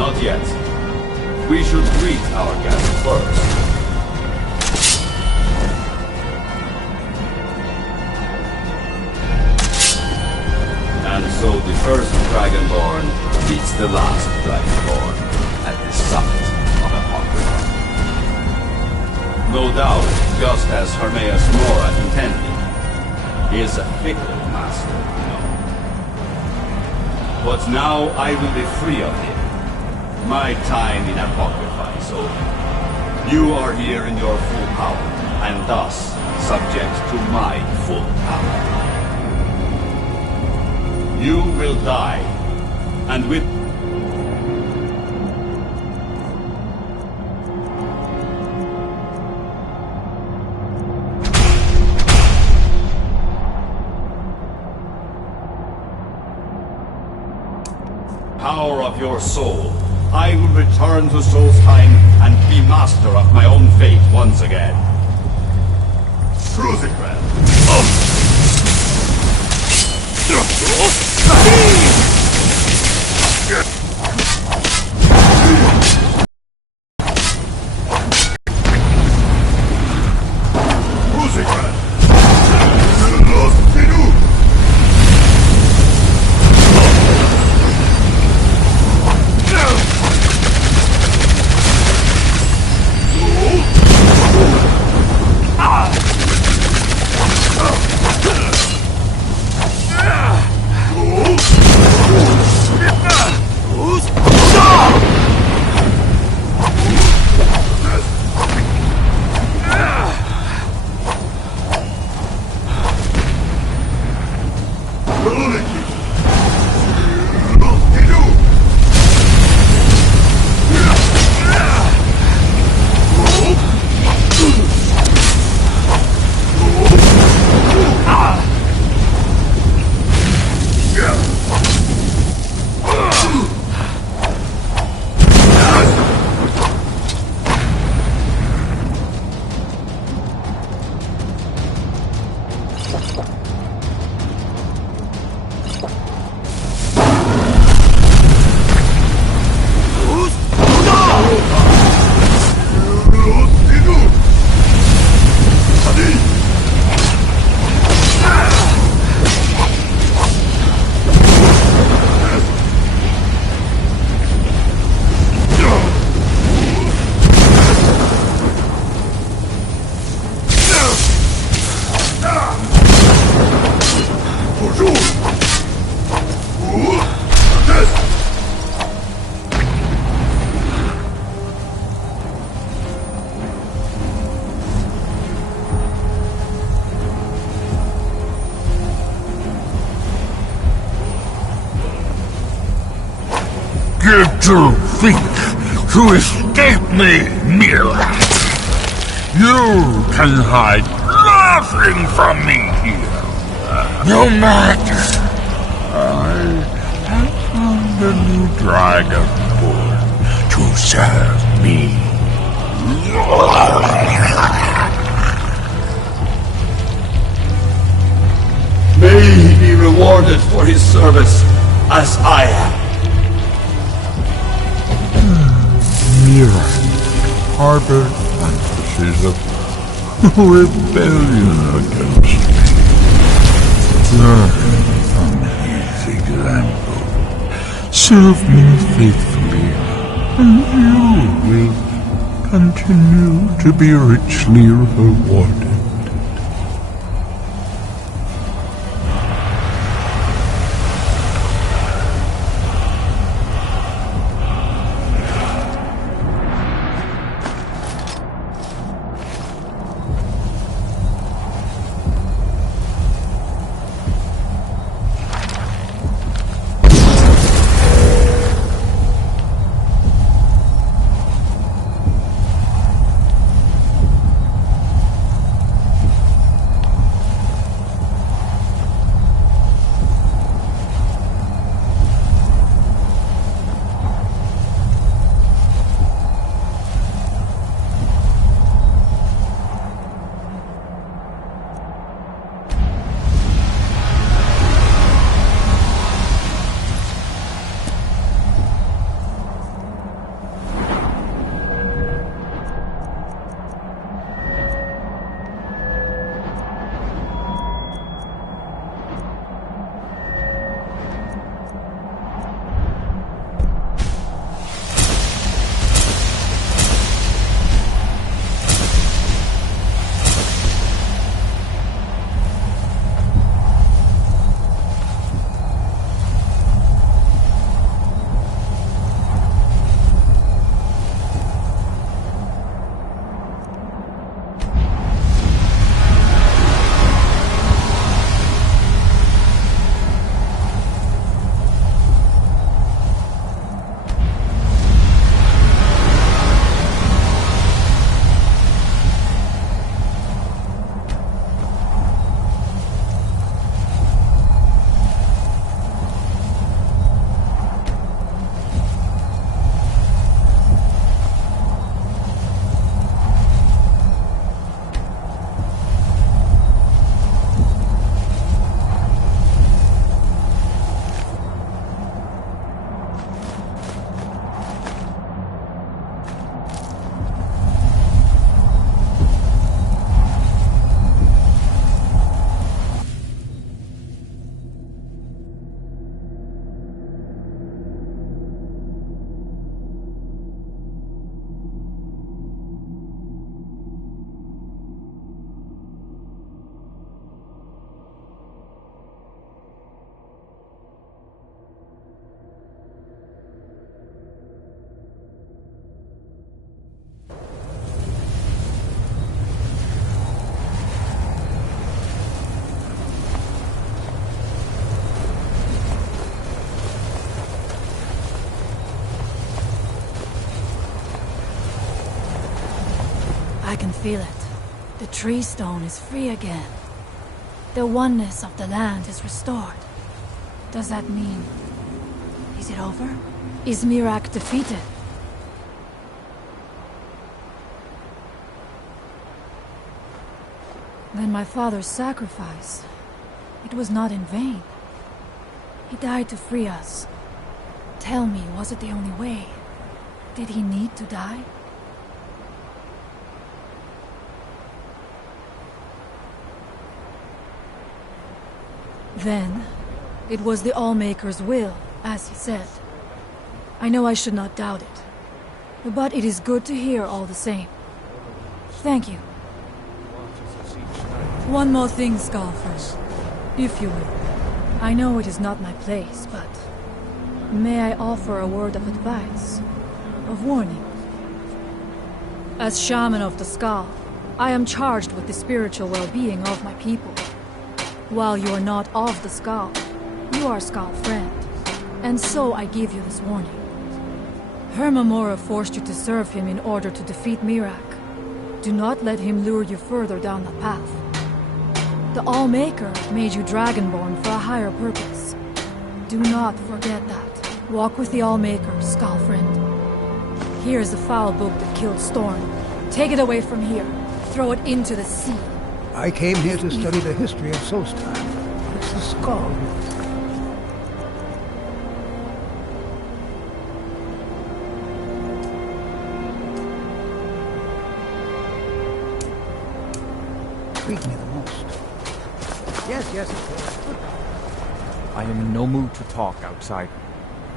Not yet. We should greet our guest first. And so the first Dragonborn meets the last Dragonborn at the summit of Apocrypha. No doubt, just as Hermaeus Mora intended. He is a fickle master, you know. But now I will be free of him. My time in Apocrypha is over. You are here in your full power, and thus subject to my full power. You will die, and with... power of your soul, I will return to Solstheim and be master of my own fate once again. Crucifix! Did you think to escape me, Mira? You can hide nothing from me here. No matter. I have found a new dragonborn to serve me. May he be rewarded for his service, as I am. Mira harbored fantasies of rebellion against me. Learn from his example. Serve me faithfully, and you will continue to be richly rewarded. I can feel it. The tree stone is free again. The oneness of the land is restored. Does that mean... is it over? Is Miraak defeated? Then my father's sacrifice... it was not in vain. He died to free us. Tell me, was it the only way? Did he need to die? Then, it was the Allmaker's will, as he said. I know I should not doubt it. But it is good to hear all the same. Thank you. One more thing, Skullford, if you will. I know it is not my place, but... may I offer a word of advice? Of warning? As Shaman of the Skull, I am charged with the spiritual well-being of my people. While you are not of the Skull, you are Skull friend. And so I give you this warning. Hermamora forced you to serve him in order to defeat Miraak. Do not let him lure you further down the path. The Allmaker made you Dragonborn for a higher purpose. Do not forget that. Walk with the Allmaker, Skull friend. Here is the foul book that killed Storm. Take it away from here. Throw it into the sea. I came here to study the history of Solstheim. It's the Skull. Treat me the most. Yes, of course. I am in no mood to talk, outsider.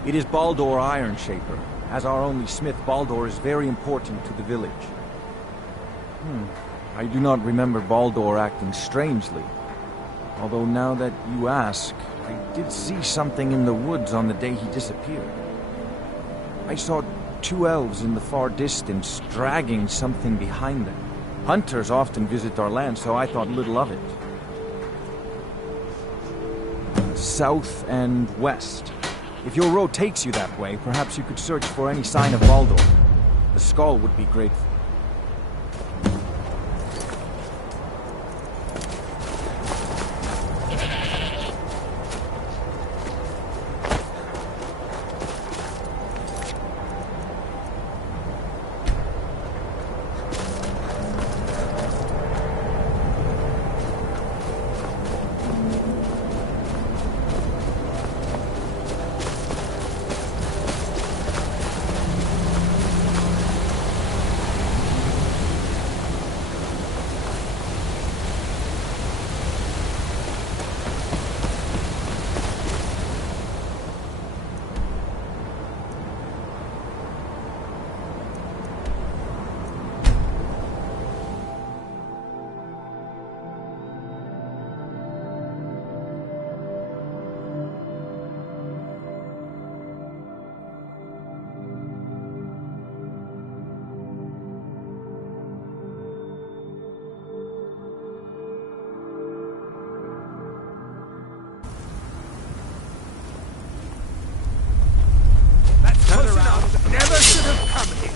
It is Baldur Ironshaper. As our only smith, Baldur is very important to the village. I do not remember Baldur acting strangely. Although now that you ask, I did see something in the woods on the day he disappeared. I saw 2 elves in the far distance dragging something behind them. Hunters often visit our land, so I thought little of it. South and west. If your road takes you that way, perhaps you could search for any sign of Baldur. The Skull would be grateful. Never should have come here.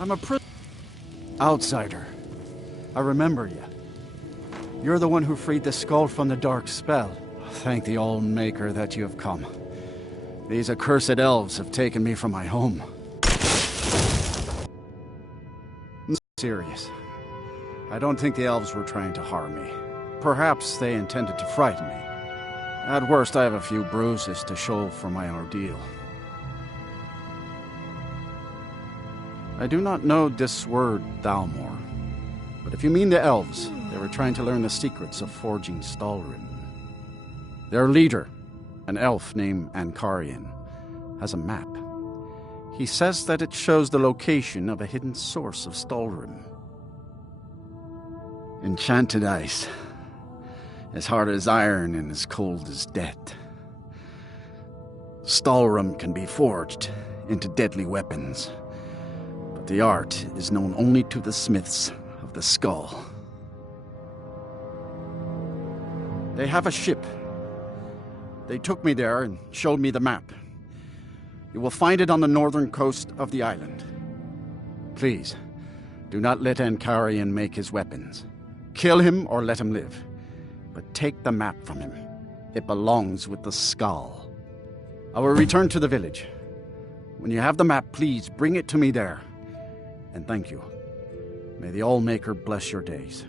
I'm a outsider. I remember you. You're the one who freed the skull from the dark spell. Thank the All-Maker that you have come. These accursed elves have taken me from my home. I'm serious. I don't think the elves were trying to harm me. Perhaps they intended to frighten me. At worst, I have a few bruises to show for my ordeal. I do not know this word, Thalmor. But if you mean the elves, they were trying to learn the secrets of forging Stalrim. Their leader, an elf named Ankarian, has a map. He says that it shows the location of a hidden source of Stalrim. Enchanted ice. As hard as iron and as cold as death. Stalrim can be forged into deadly weapons. But the art is known only to the smiths of the skull. They have a ship. They took me there and showed me the map. You will find it on the northern coast of the island. Please, do not let Ankarian make his weapons. Kill him or let him live. But take the map from him. It belongs with the skull. I will return to the village. When you have the map, please bring it to me there. And thank you. May the All-Maker bless your days.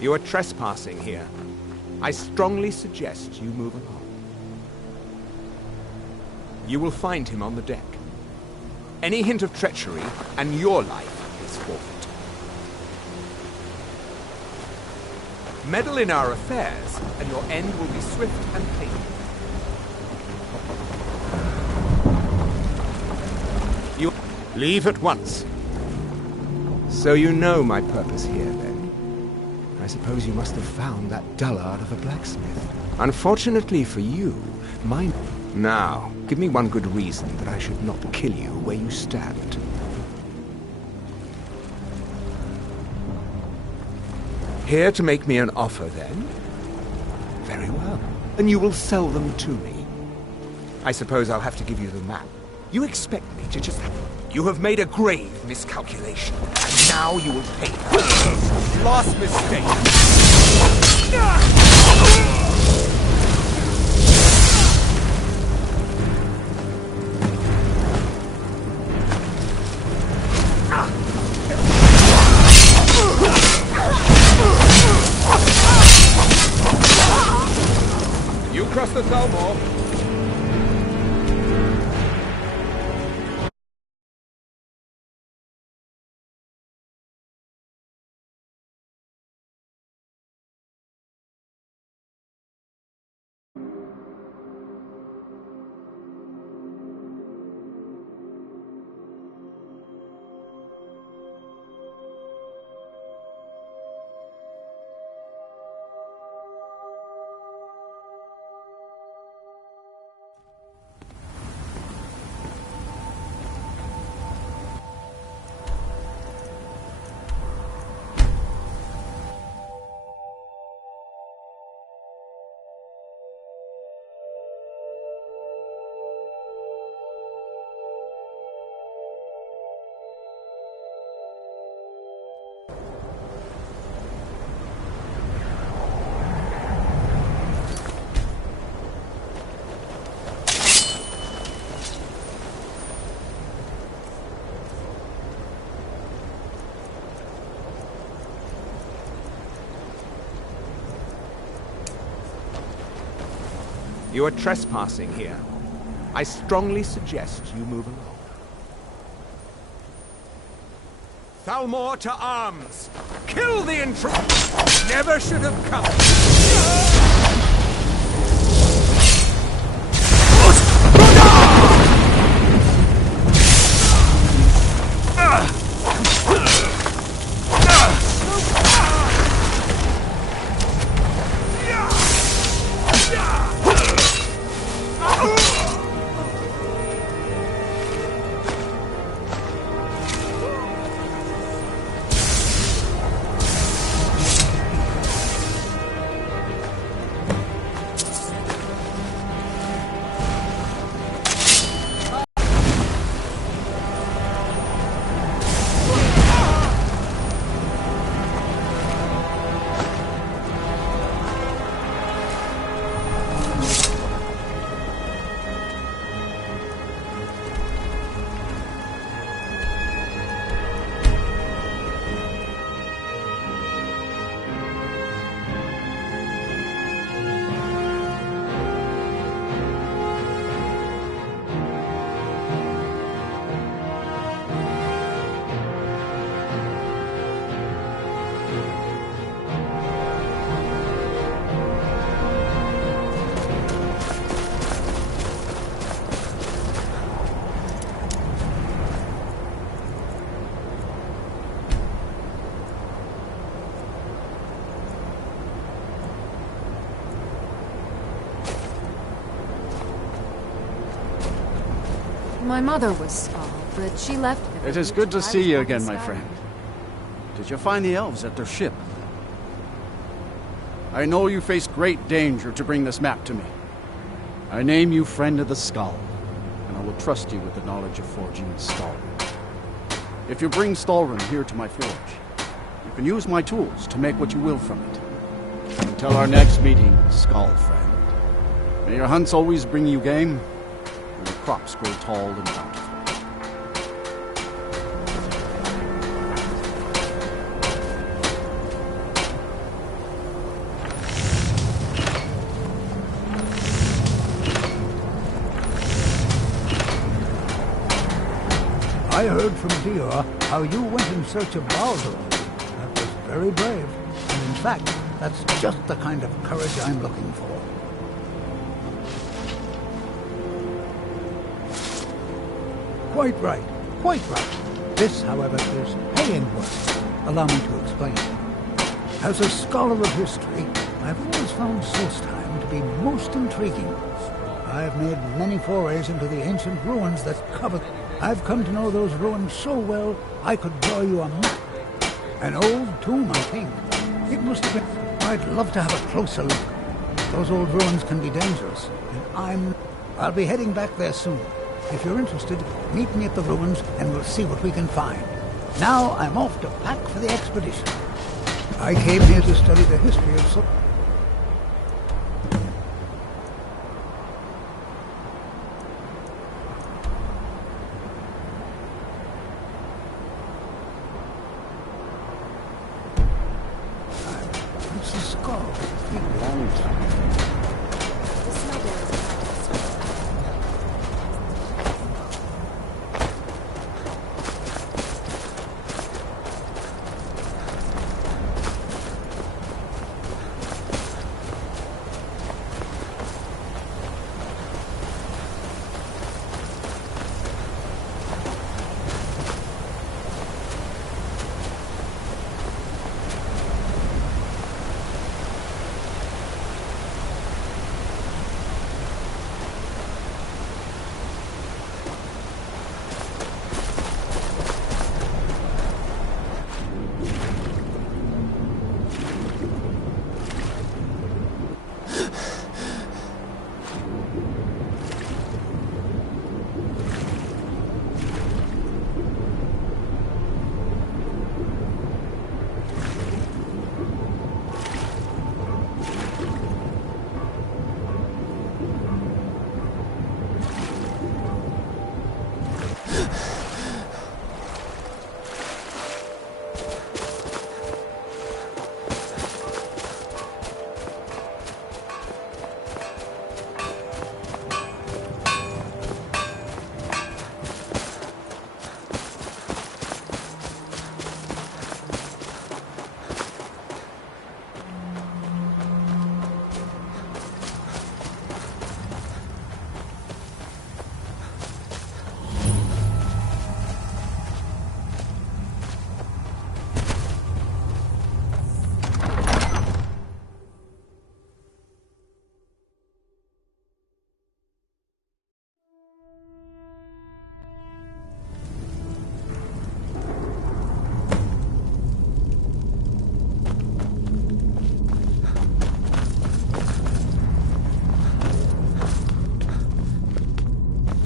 You are trespassing here. I strongly suggest you move along. You will find him on the deck. Any hint of treachery, and your life is forfeit. Meddle in our affairs, and your end will be swift and painful. You leave at once. So you know my purpose here, then. I suppose you must have found that dullard of a blacksmith. Unfortunately for you, mine... Now, give me one good reason that I should not kill you where you stand. Here to make me an offer, then? Very well. And you will sell them to me. I suppose I'll have to give you the map. You expect me to just... You have made a grave miscalculation, and now you will pay for it. Last mistake. You cross the Thalmor. You are trespassing here. I strongly suggest you move along. Thalmor to arms! Kill the intruder! Never should have come! My mother was Skal, but she left. It is good to see you again, my friend. Did you find the elves at their ship? I know you face great danger to bring this map to me. I name you Friend of the Skull, and I will trust you with the knowledge of forging Stalrim. If you bring Stalrim here to my forge, you can use my tools to make what you will from it. Until our next meeting, Skull friend. May your hunts always bring you game, and your crops grow tall and bountiful. I heard from Dior how you went in search of Baldur. That was very brave. And in fact, that's just the kind of courage I'm looking for. Quite right. Quite right. This, however, is paying work. Allow me to explain. As a scholar of history, I've always found Solstheim to be most intriguing. I've made many forays into the ancient ruins that cover... I've come to know those ruins so well, I could draw you a map. An old tomb, I think. It must have been... I'd love to have a closer look. Those old ruins can be dangerous, and I'll be heading back there soon. If you're interested, meet me at the ruins, and we'll see what we can find. Now I'm off to pack for the expedition. I came here to study the history of... It's a skull. It's been a long time. The snow bear is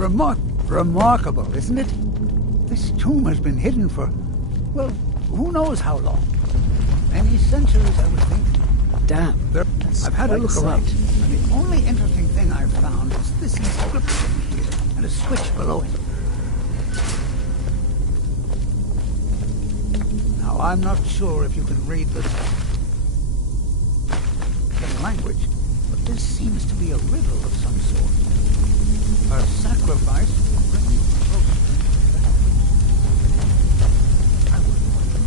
Remarkable, isn't it? This tomb has been hidden for, well, who knows how long. Many centuries, I would think. Damn. I've had a look around, and the only interesting thing I've found is this inscription here, and a switch below it. Now, I'm not sure if you can read the language, but this seems to be a riddle of some sort. Our sacrifice will bring you closer to that. I wouldn't want to.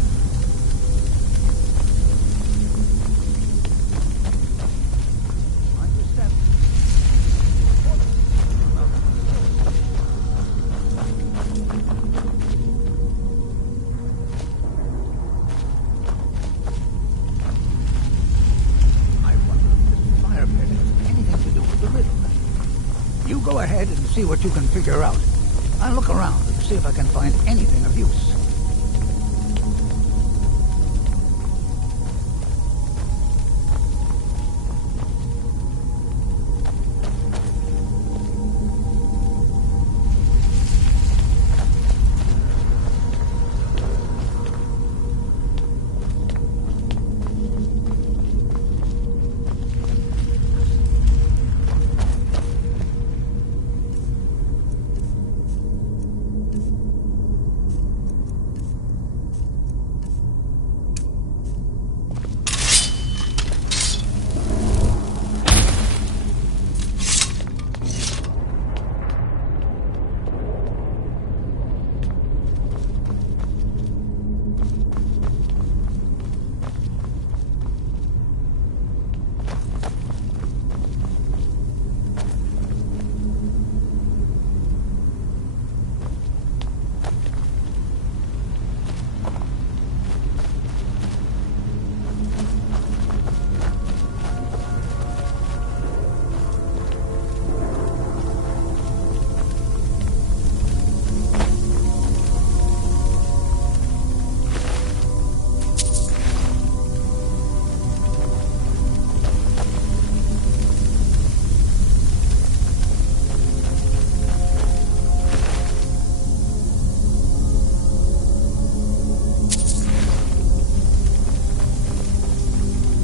Mind your step. I wonder if this fire pit has anything to do with the riddle. You go ahead and see what you can figure out. I'll look around and see if I can find anything of use.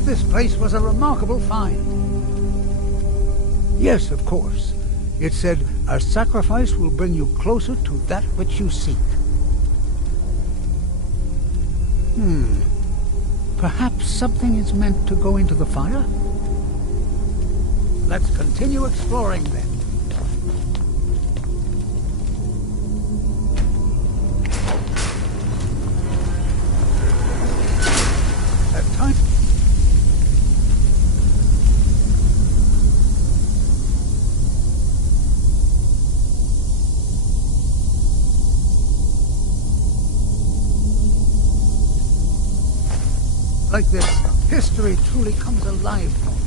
This place was a remarkable find. Yes, of course. It said, "Our sacrifice will bring you closer to that which you seek." Perhaps something is meant to go into the fire? Let's continue exploring then. At time. Like this, history truly comes alive for me.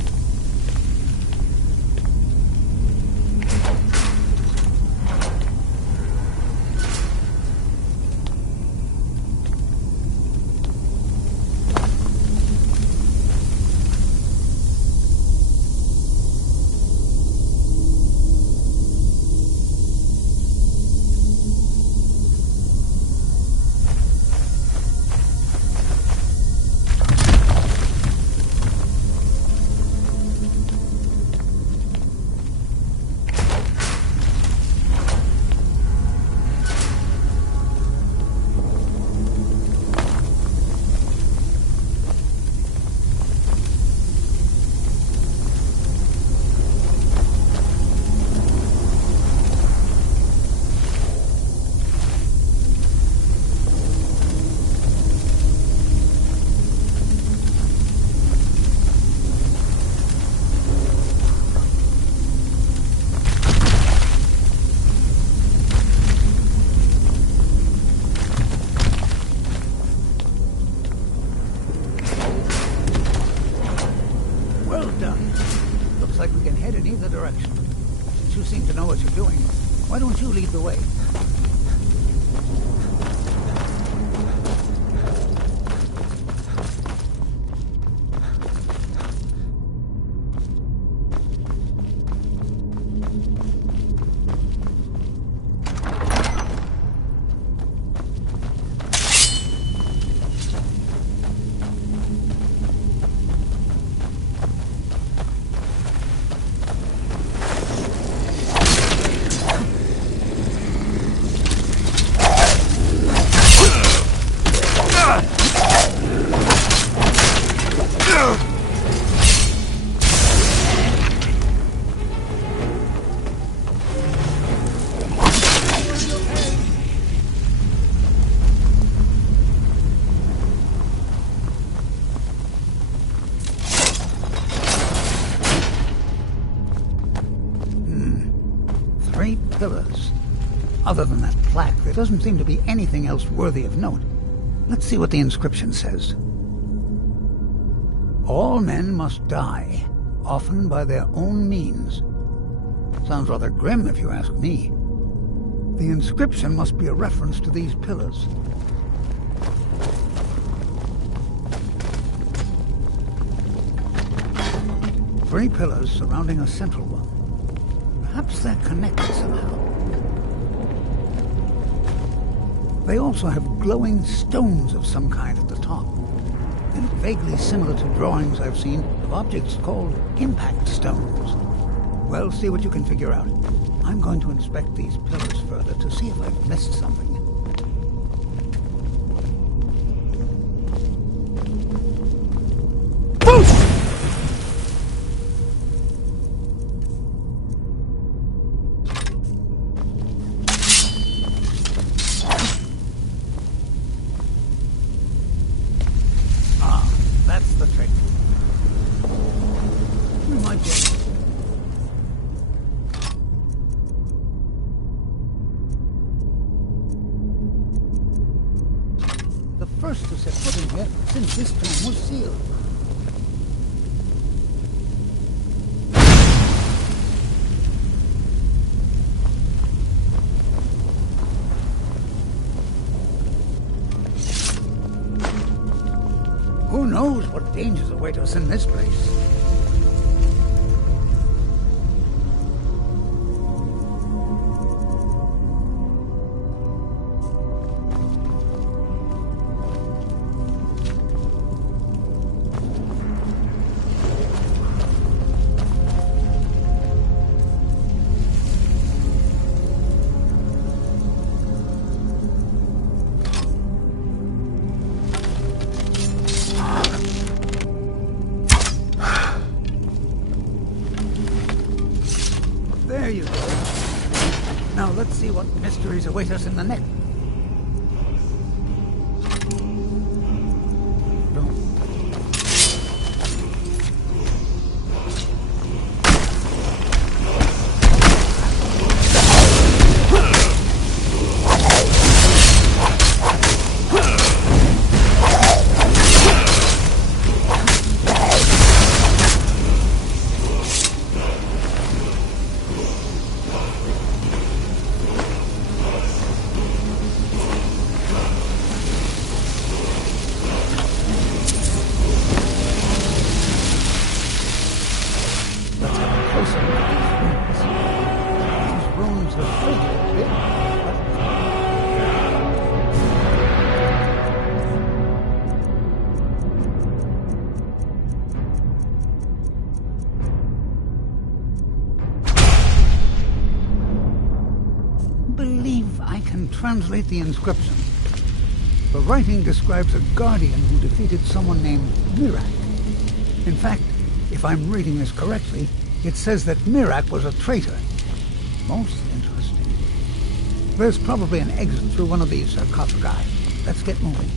Since you seem to know what you're doing, why don't you lead the way? 3 pillars. Other than that plaque, there doesn't seem to be anything else worthy of note. Let's see what the inscription says. All men must die, often by their own means. Sounds rather grim if you ask me. The inscription must be a reference to these pillars. Three pillars surrounding a central one. Perhaps they're connected somehow. They also have glowing stones of some kind at the top. They look vaguely similar to drawings I've seen of objects called impact stones. Well, see what you can figure out. I'm going to inspect these pillars further to see if I've missed something. That's the trick. We might get... The first to set foot in here since this tomb was sealed. Who knows what dangers await us in this place? There you go. Now let's see what mysteries await us in the next. Believe I can translate the inscription. The writing describes a guardian who defeated someone named Mirak. In fact, if I'm reading this correctly, it says that Mirak was a traitor. Most interesting. There's probably an exit through one of these sarcophagi. Let's get moving.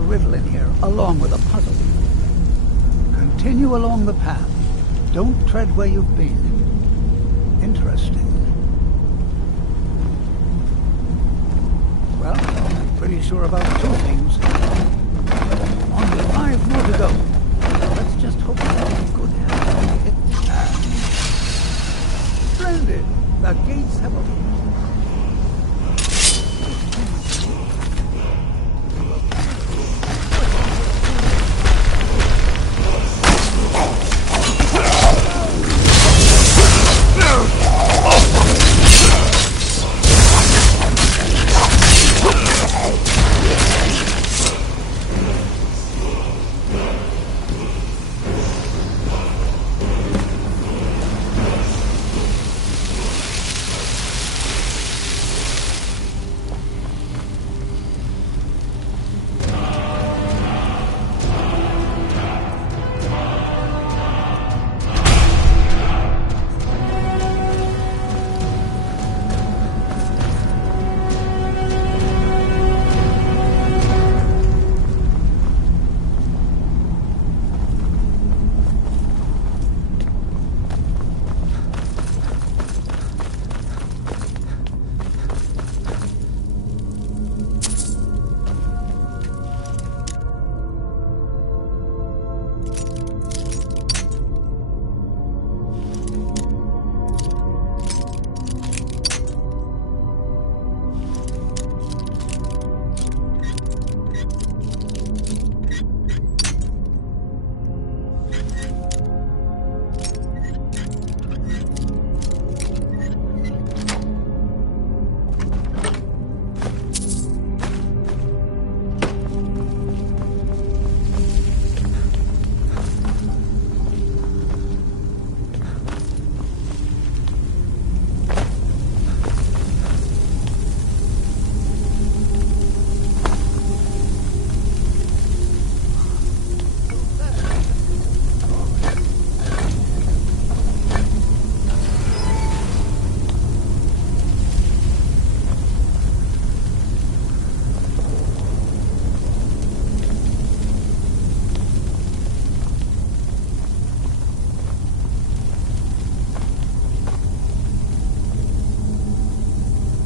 another riddle in here, along with a puzzle. Continue along the path. Don't tread where you've been. Interesting. Well, I'm pretty sure about two things. Only 5 more to go. Let's just hope something good happens. Splendid! The gates have opened.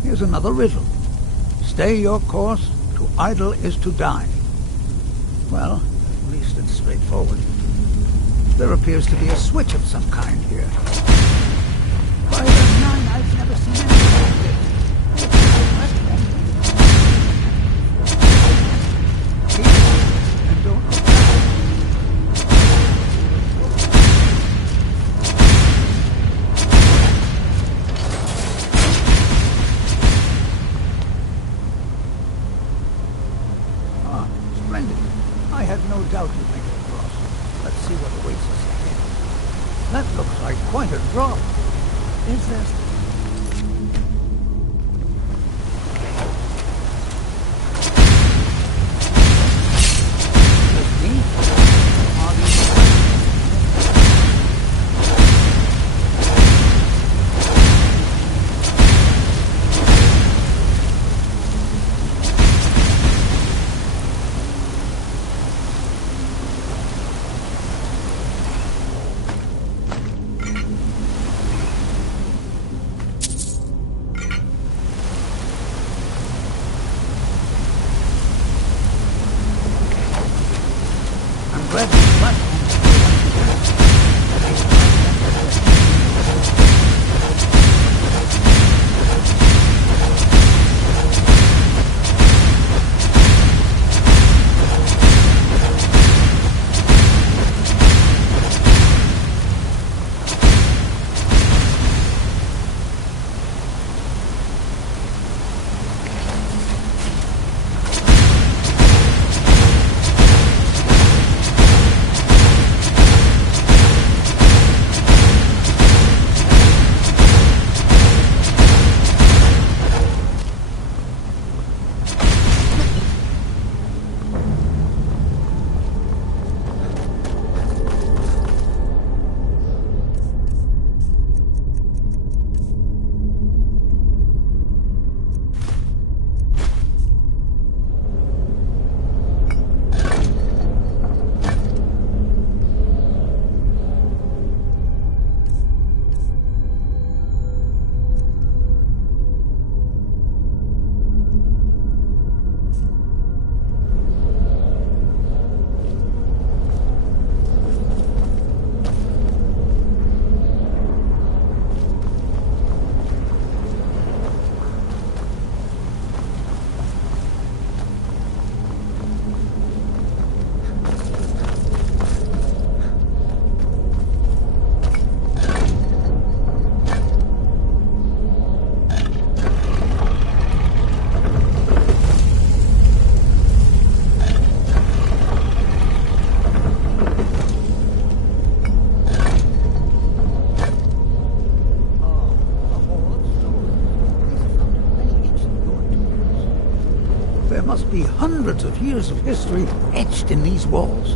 Here's another riddle. Stay your course, to idle is to die. Well, at least it's straightforward. There appears to be a switch of some kind here. By the 9, I've never seen anything like this. Keep on, and don't look back. Splendid. I had no doubt you'd make it across. Let's see what awaits us ahead. That looks like quite a drop. Is there... be hundreds of years of history etched in these walls.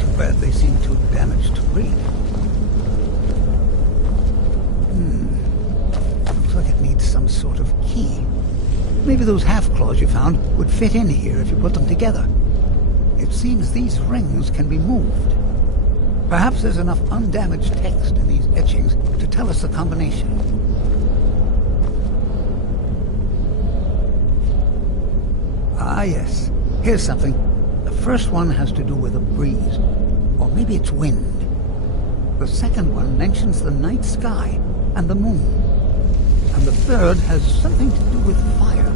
Too bad they seem too damaged to read. Looks like it needs some sort of key. Maybe those half-claws you found would fit in here if you put them together. It seems these rings can be moved. Perhaps there's enough undamaged text in these etchings to tell us the combination. Ah, yes. Here's something. The first one has to do with a breeze. Or maybe it's wind. The second one mentions the night sky and the moon. And the third has something to do with fire.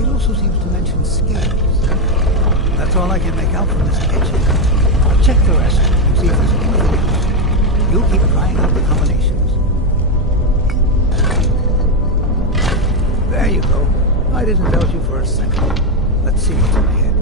It also seems to mention scales. That's all I can make out from this etching. I'll check the rest and see if there's anything else. You keep trying out the combinations. There you go. I didn't doubt you for a second. Let's see what's ahead.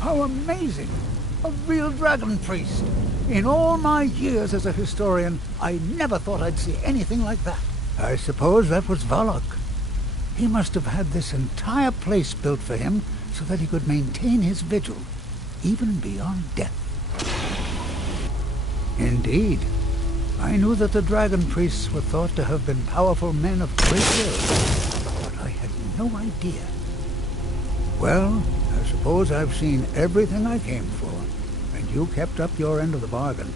How amazing! A real dragon priest! In all my years as a historian, I never thought I'd see anything like that. I suppose that was Valak. He must have had this entire place built for him so that he could maintain his vigil, even beyond death. Indeed. I knew that the dragon priests were thought to have been powerful men of great will, but I had no idea. Well, I suppose I've seen everything I came for, and you kept up your end of the bargain.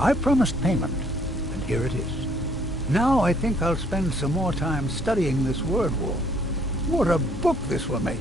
I promised payment, and here it is. Now I think I'll spend some more time studying this word wall. What a book this will make!